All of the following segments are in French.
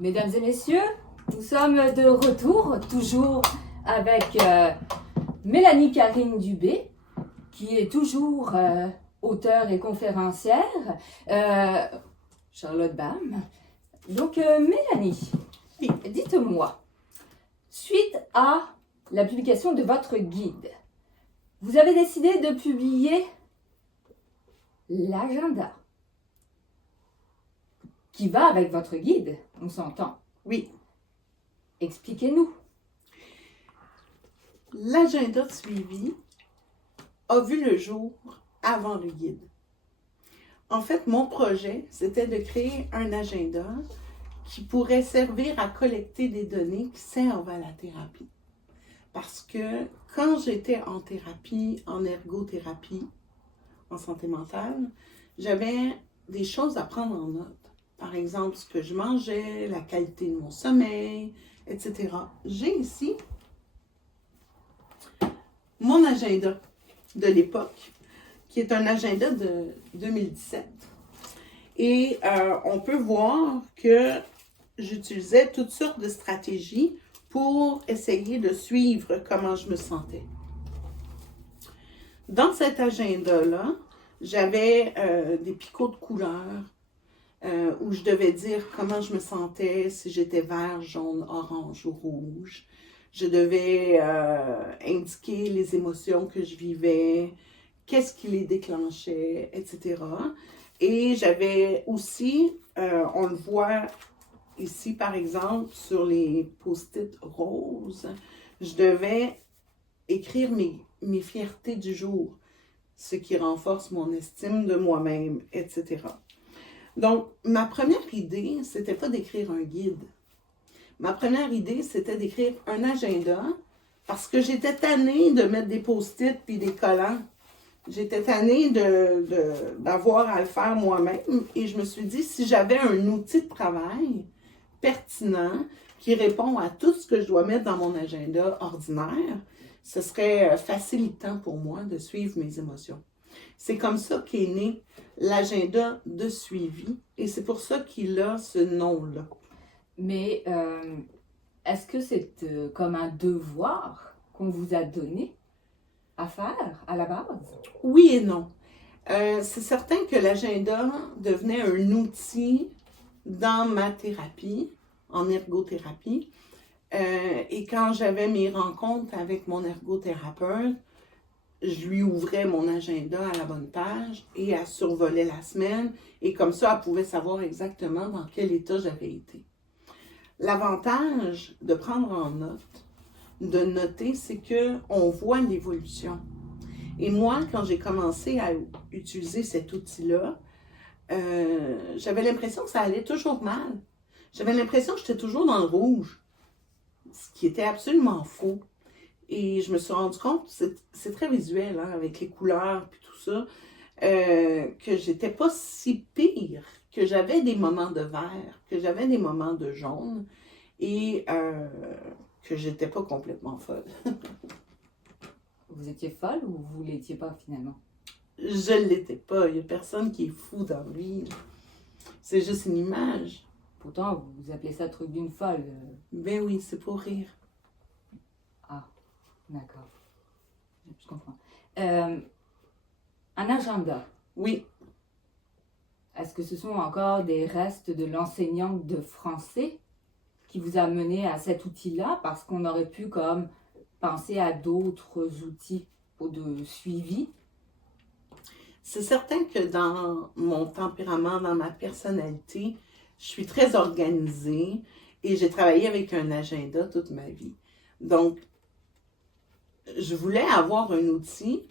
Mesdames et messieurs, nous sommes de retour, toujours avec Mélanie Karine Dubé, qui est toujours auteure et conférencière, Charlotte Bam. Donc, Mélanie, dites-moi, suite à la publication de votre guide, vous avez décidé de publier l'agenda qui va avec votre guide, on s'entend. Oui. Expliquez-nous. L'agenda de suivi a vu le jour avant le guide. En fait, mon projet, c'était de créer un agenda qui pourrait servir à collecter des données qui servent à la thérapie. Parce que quand j'étais en thérapie, en ergothérapie, en santé mentale, j'avais des choses à prendre en note. Par exemple, ce que je mangeais, la qualité de mon sommeil, etc. J'ai ici mon agenda de l'époque, qui est un agenda de 2017. Et on peut voir que j'utilisais toutes sortes de stratégies pour essayer de suivre comment je me sentais. Dans cet agenda-là, j'avais des picots de couleurs où je devais dire comment je me sentais, si j'étais vert, jaune, orange ou rouge. Je devais indiquer les émotions que je vivais, qu'est-ce qui les déclenchait, etc. Et j'avais aussi, on le voit ici par exemple, sur les post-it roses, je devais écrire mes fiertés du jour, ce qui renforce mon estime de moi-même, etc. Donc, ma première idée, c'était pas d'écrire un guide. Ma première idée, c'était d'écrire un agenda parce que j'étais tannée de mettre des post-it puis des collants. J'étais tannée d'avoir à le faire moi-même et je me suis dit, si j'avais un outil de travail pertinent qui répond à tout ce que je dois mettre dans mon agenda ordinaire, ce serait facilitant pour moi de suivre mes émotions. C'est comme ça qu'est né l'agenda de suivi et c'est pour ça qu'il a ce nom-là. Mais est-ce que c'est comme un devoir qu'on vous a donné à faire à la base? Oui et non. C'est certain que l'agenda devenait un outil dans ma thérapie, en ergothérapie. Et quand j'avais mes rencontres avec mon ergothérapeute, je lui ouvrais mon agenda à la bonne page et elle survolait la semaine. Et comme ça, elle pouvait savoir exactement dans quel état j'avais été. L'avantage de prendre en note, de noter, c'est qu'on voit l'évolution. Et moi, quand j'ai commencé à utiliser cet outil-là, j'avais l'impression que ça allait toujours mal. J'avais l'impression que j'étais toujours dans le rouge, ce qui était absolument faux. Et je me suis rendu compte, c'est très visuel, hein, avec les couleurs et tout ça, que j'étais pas si pire, que j'avais des moments de vert, que j'avais des moments de jaune et que j'étais pas complètement folle. Vous étiez folle ou vous l'étiez pas finalement? Je ne l'étais pas. Il n'y a personne qui est fou dans lui. C'est juste une image. Pourtant, vous appelez ça truc d'une folle. Ben oui, c'est pour rire. Ah, d'accord. Je comprends. Un agenda. Oui. Est-ce que ce sont encore des restes de l'enseignante de français qui vous a mené à cet outil-là? Parce qu'on aurait pu comme penser à d'autres outils de suivi. C'est certain que dans mon tempérament, dans ma personnalité, je suis très organisée et j'ai travaillé avec un agenda toute ma vie. Donc, je voulais avoir un outil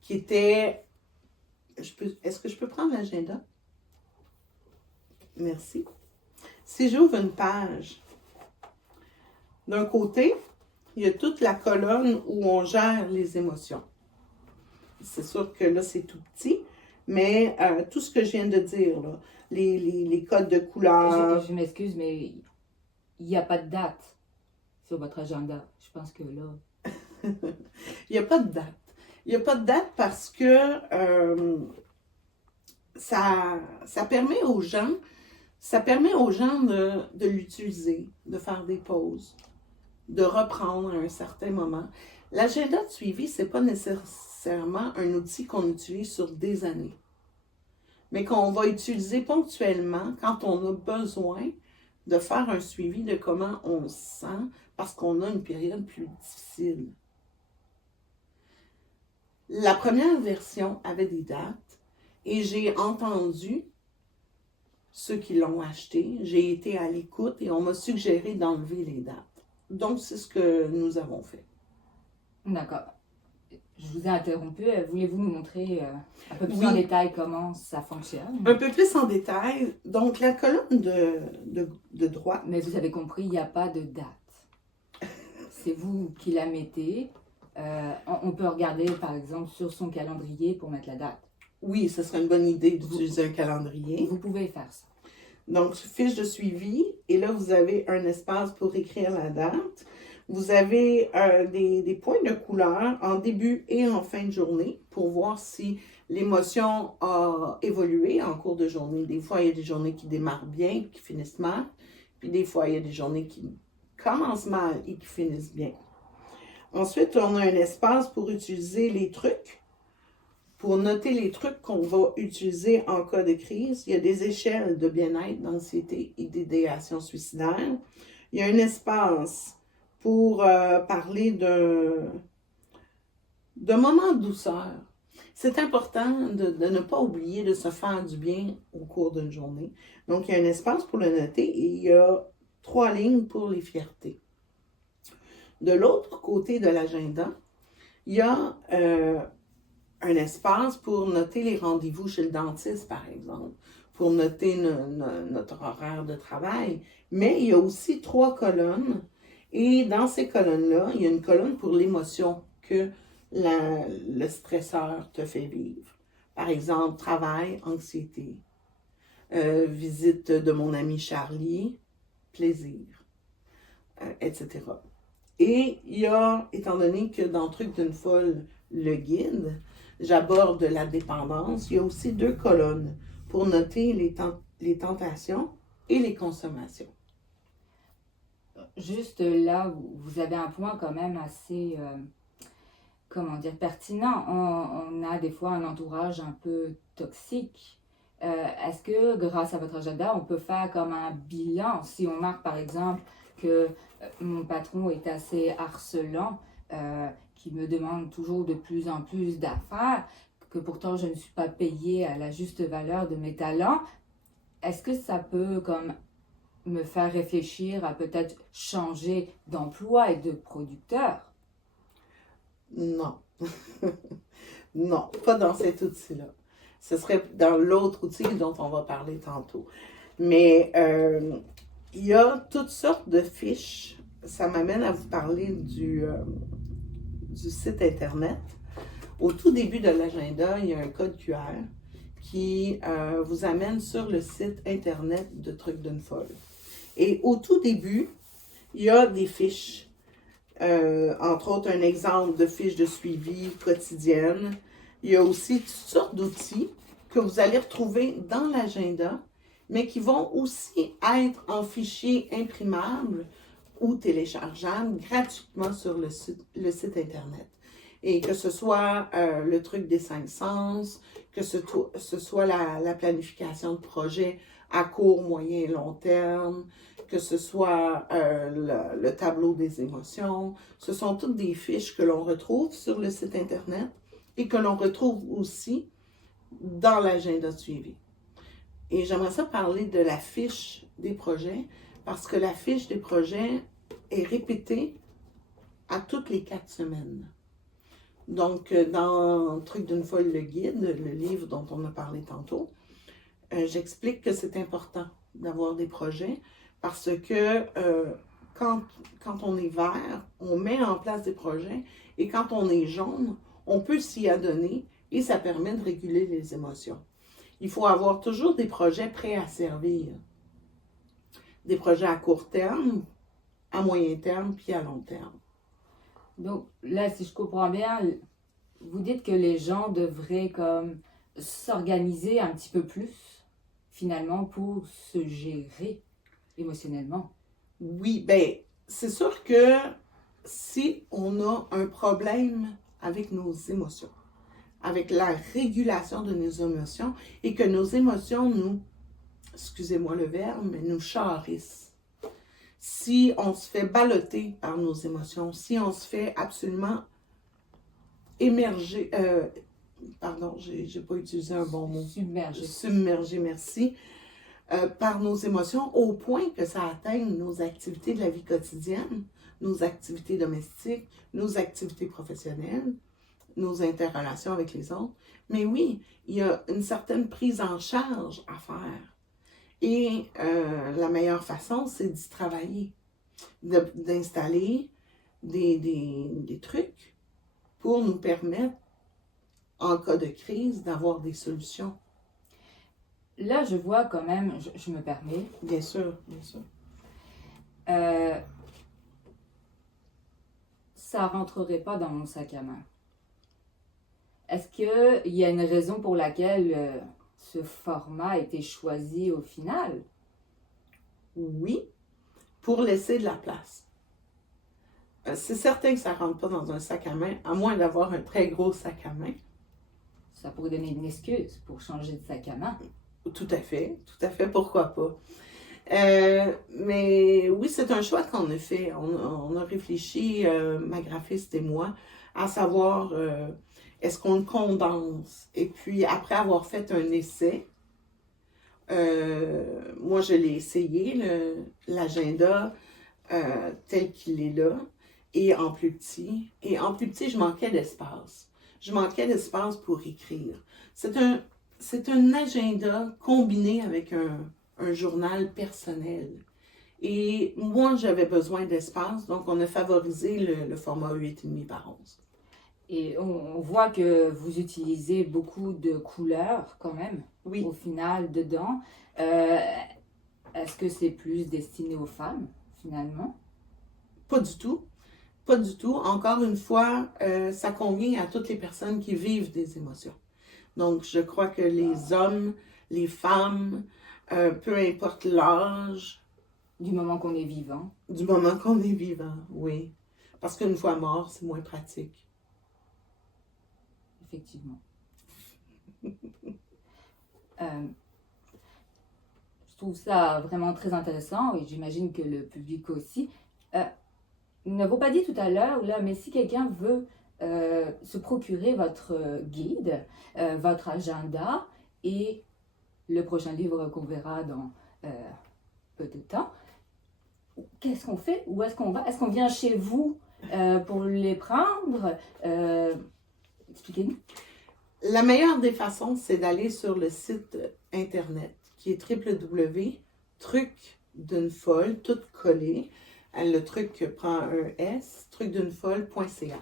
qui était... Est-ce que je peux prendre l'agenda? Merci. Si j'ouvre une page, d'un côté, il y a toute la colonne où on gère les émotions. C'est sûr que là, c'est tout petit, mais tout ce que je viens de dire, là, les codes de couleurs... Je m'excuse, mais il n'y a pas de date sur votre agenda. Je pense que là... Il n'y a pas de date. Il n'y a pas de date parce que ça permet aux gens, Ça permet aux gens de l'utiliser, de faire des pauses, de reprendre à un certain moment. L'agenda de suivi, ce n'est pas nécessairement un outil qu'on utilise sur des années, mais qu'on va utiliser ponctuellement quand on a besoin de faire un suivi de comment on se sent parce qu'on a une période plus difficile. La première version avait des dates et j'ai entendu ceux qui l'ont acheté. J'ai été à l'écoute et on m'a suggéré d'enlever les dates. Donc, c'est ce que nous avons fait. D'accord. Je vous ai interrompu. Voulez-vous nous montrer un peu plus Oui. en détail comment ça fonctionne? Un peu plus en détail. Donc, la colonne de droite. Mais vous avez compris, il n'y a pas de date. C'est vous qui la mettez. On peut regarder, par exemple, sur son calendrier pour mettre la date. Oui, ce serait une bonne idée d'utiliser un calendrier. Vous pouvez faire ça. Donc, fiche de suivi. Et là, vous avez un espace pour écrire la date. Vous avez des points de couleur en début et en fin de journée pour voir si l'émotion a évolué en cours de journée. Des fois, il y a des journées qui démarrent bien, qui finissent mal. Puis des fois, il y a des journées qui commencent mal et qui finissent bien. Ensuite, on a un espace pour utiliser les trucs, pour noter les trucs qu'on va utiliser en cas de crise. Il y a des échelles de bien-être, d'anxiété et d'idéation suicidaire. Il y a un espace pour parler de moments de douceur. C'est important de ne pas oublier de se faire du bien au cours d'une journée. Donc, il y a un espace pour le noter et il y a 3 lignes pour les fiertés. De l'autre côté de l'agenda, il y a un espace pour noter les rendez-vous chez le dentiste, par exemple, pour noter notre horaire de travail. Mais il y a aussi 3 colonnes. Et dans ces colonnes-là, il y a une colonne pour l'émotion que le stresseur te fait vivre. Par exemple, travail, anxiété, visite de mon ami Charlie, plaisir, etc. Et il y a, étant donné que dans Truc d'une folle, le guide, j'aborde la dépendance, il y a aussi 2 colonnes pour noter les tentations et les consommations. Juste là, vous avez un point quand même assez, pertinent. On a des fois un entourage un peu toxique. Est-ce que grâce à votre agenda, on peut faire comme un bilan? Si on marque par exemple que mon patron est assez harcelant, qui me demande toujours de plus en plus d'affaires, que pourtant je ne suis pas payée à la juste valeur de mes talents, est-ce que ça peut comme me faire réfléchir à peut-être changer d'emploi et de producteur? Non. Non, pas dans cet outil-là. Ce serait dans l'autre outil dont on va parler tantôt. Mais il y a toutes sortes de fiches. Ça m'amène à vous parler du site Internet. Au tout début de l'agenda, il y a un code QR qui vous amène sur le site Internet de Truc d'une folle. Et au tout début, il y a des fiches. Entre autres, un exemple de fiche de suivi quotidienne. Il y a aussi toutes sortes d'outils que vous allez retrouver dans l'agenda, mais qui vont aussi être en fichier imprimable ou téléchargeable gratuitement sur le site Internet. Et que ce soit le truc des 5 sens, que ce soit la planification de projet à court, moyen et long terme, que ce soit le tableau des émotions. Ce sont toutes des fiches que l'on retrouve sur le site Internet et que l'on retrouve aussi dans l'agenda de suivi. Et j'aimerais ça parler de la fiche des projets parce que la fiche des projets est répétée à toutes les 4 semaines. Donc, dans Truc d'une folle, le guide, le livre dont on a parlé tantôt, j'explique que c'est important d'avoir des projets parce que quand on est vert, on met en place des projets et quand on est jaune, on peut s'y adonner et ça permet de réguler les émotions. Il faut avoir toujours des projets prêts à servir. Des projets à court terme, à moyen terme, puis à long terme. Donc là, si je comprends bien, vous dites que les gens devraient comme s'organiser un petit peu plus finalement pour se gérer émotionnellement? Oui, ben, c'est sûr que si on a un problème avec nos émotions, avec la régulation de nos émotions, et que nos émotions excusez-moi le verbe, mais nous charrissent. Si on se fait balloter par nos émotions, si on se fait absolument émerger, pardon, j'ai pas utilisé un bon mot. Submerger, merci. Par nos émotions, au point que ça atteigne nos activités de la vie quotidienne, nos activités domestiques, nos activités professionnelles, nos interrelations avec les autres. Mais oui, il y a une certaine prise en charge à faire. Et la meilleure façon, c'est d'y travailler, d'installer des trucs pour nous permettre, en cas de crise, d'avoir des solutions. Là, je vois quand même, je me permets. Bien sûr, bien sûr. Ça rentrerait pas dans mon sac à main. Est-ce qu'il y a une raison pour laquelle ce format a été choisi au final? Oui, pour laisser de la place. C'est certain que ça ne rentre pas dans un sac à main, à moins d'avoir un très gros sac à main. Ça pourrait donner une excuse pour changer de sac à main. Tout à fait, pourquoi pas. Mais oui, c'est un choix qu'on a fait. On a réfléchi, ma graphiste et moi, à savoir est-ce qu'on le condense. Et puis, après avoir fait un essai, moi, je l'ai essayé, l'agenda tel qu'il est là, et en plus petit. Et en plus petit, je manquais d'espace. Je manquais d'espace pour écrire. C'est un agenda combiné avec un journal personnel. Et moi, j'avais besoin d'espace, donc on a favorisé le format 8,5 par 11. Et on voit que vous utilisez beaucoup de couleurs quand même, oui. Au final, dedans. Est-ce que c'est plus destiné aux femmes, finalement? Pas du tout. Pas du tout. Encore une fois, ça convient à toutes les personnes qui vivent des émotions. Donc, je crois que les hommes, les femmes, peu importe l'âge. Du moment qu'on est vivant. Du moment qu'on est vivant, oui. Parce qu'une fois mort, c'est moins pratique. Effectivement. Je trouve ça vraiment très intéressant et j'imagine que le public aussi. Nous n'avons pas dit tout à l'heure, là, mais si quelqu'un veut se procurer votre guide, votre agenda et le prochain livre qu'on verra dans peu de temps, qu'est-ce qu'on fait? Où est-ce qu'on va? Est-ce qu'on vient chez vous pour les prendre? Expliquez-nous. La meilleure des façons, c'est d'aller sur le site internet qui est www.trucd'unefolle, tout collé. Le truc prend un S, trucd'unefolle.ca.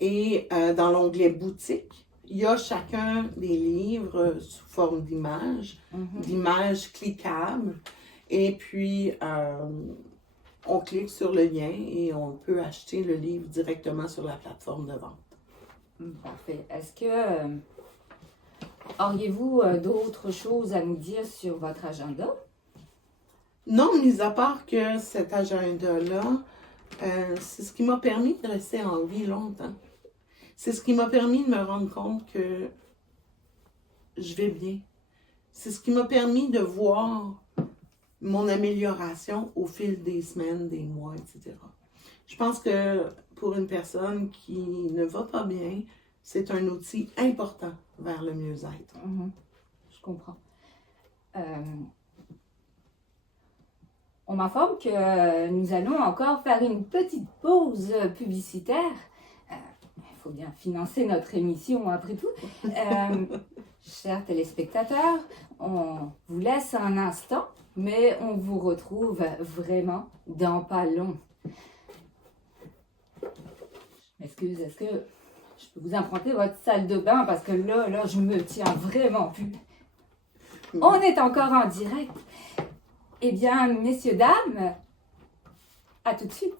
Et dans l'onglet boutique, il y a chacun des livres sous forme d'images, d'images cliquables. Et puis, on clique sur le lien et on peut acheter le livre directement sur la plateforme de vente. Parfait. Est-ce que auriez-vous d'autres choses à nous dire sur votre agenda? Non, mis à part que cet agenda-là, c'est ce qui m'a permis de rester en vie longtemps. C'est ce qui m'a permis de me rendre compte que je vais bien. C'est ce qui m'a permis de voir mon amélioration au fil des semaines, des mois, etc. Je pense que pour une personne qui ne va pas bien, c'est un outil important vers le mieux-être. Je comprends. On m'informe que nous allons encore faire une petite pause publicitaire. Il faut bien financer notre émission après tout. Chers téléspectateurs, on vous laisse un instant, mais on vous retrouve vraiment dans pas long. Excusez, est-ce que je peux vous emprunter votre salle de bain parce que là, je me tiens vraiment plus. On est encore en direct. Eh bien, messieurs, dames, à tout de suite.